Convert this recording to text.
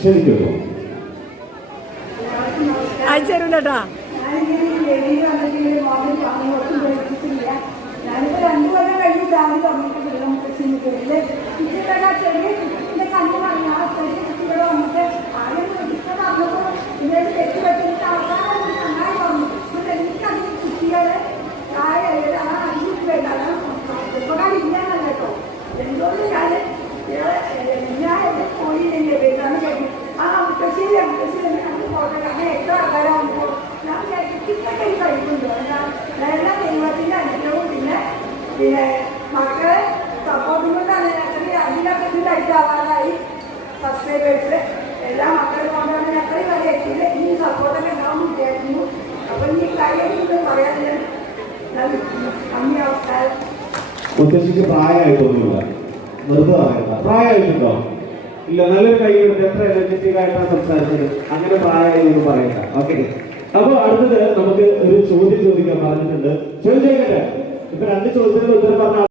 ക്ഷണിക്കുന്നു. അയച്ചേരൂലട്ടാ. ഞാനിപ്പോ 2 കൊല്ലം കഴിഞ്ഞ് ജാതി തുടങ്ങിയിട്ടില്ല. മുത്തശ്ശിന്റെ ചെറിയ കണ്ണു പറഞ്ഞ ആ ചെറിയ കുട്ടികളെ വന്നിട്ട് ആദ്യം പറഞ്ഞപ്പോൾ ഇങ്ങനെ തെറ്റ് പറ്റിയിട്ട് അവസാനം നന്നായി പറഞ്ഞു. എനിക്കതിന് കുട്ടികളെ ആ 5 പേരാണ് ഉപകാരം ഇല്ലാന്നല്ല കേട്ടോ. എന്തുകൊണ്ട് ഞാൻ പോയില്ലെങ്കിൽ പേരാണ് കേട്ടു. ആ മുത്തശ്ശിയിലെ അത് പോട്ടെ. അങ്ങനെ എത്ര ആൾക്കാരാകുമ്പോൾ ഞാൻ കിട്ടൊക്കെ കഴിക്കുന്നുണ്ടോ? എല്ലാ ദൈവത്തിന്റെ അനുഗ്രഹവും പിന്നെ മക്കളെ സപ്പോർട്ടും കൊണ്ടാണ് അതിലൊക്കെ ആവാനായി സബ്സ്ക്രൈബേഴ്സ് എല്ലാ മക്കളും കൊണ്ടാണ് അത്രയും വരെ എത്തിയത്. ഈ സപ്പോർട്ടൊക്കെ ഉണ്ടാവും വിചാരിക്കുന്നു. അപ്പൊ ഈ കാര്യം പറയാൻ അമ്മ അവസ്ഥ മുത്തശ്ശിക്ക് പ്രായമായിട്ടൊന്നുമില്ല, വെറുതെ പറയണ്ട. പ്രായമായിട്ടുണ്ടോ? ഇല്ല. നല്ലൊരു കൈ എടുത്ത് എത്ര എനർജറ്റിക് ആയിട്ടാണ് സംസാരിച്ചത്. അങ്ങനെ പ്രായമായി ഒന്നും പറയണ്ട. ഓക്കെ. അപ്പൊ അടുത്തത് നമുക്ക് ഒരു ചോദ്യം ചോദിക്കാൻ പറഞ്ഞിട്ടുണ്ട്. ചോദിച്ചേക്കട്ടെ. ഇപ്പൊ 2 ചോദ്യത്തിന് ഉത്തരം പറഞ്ഞ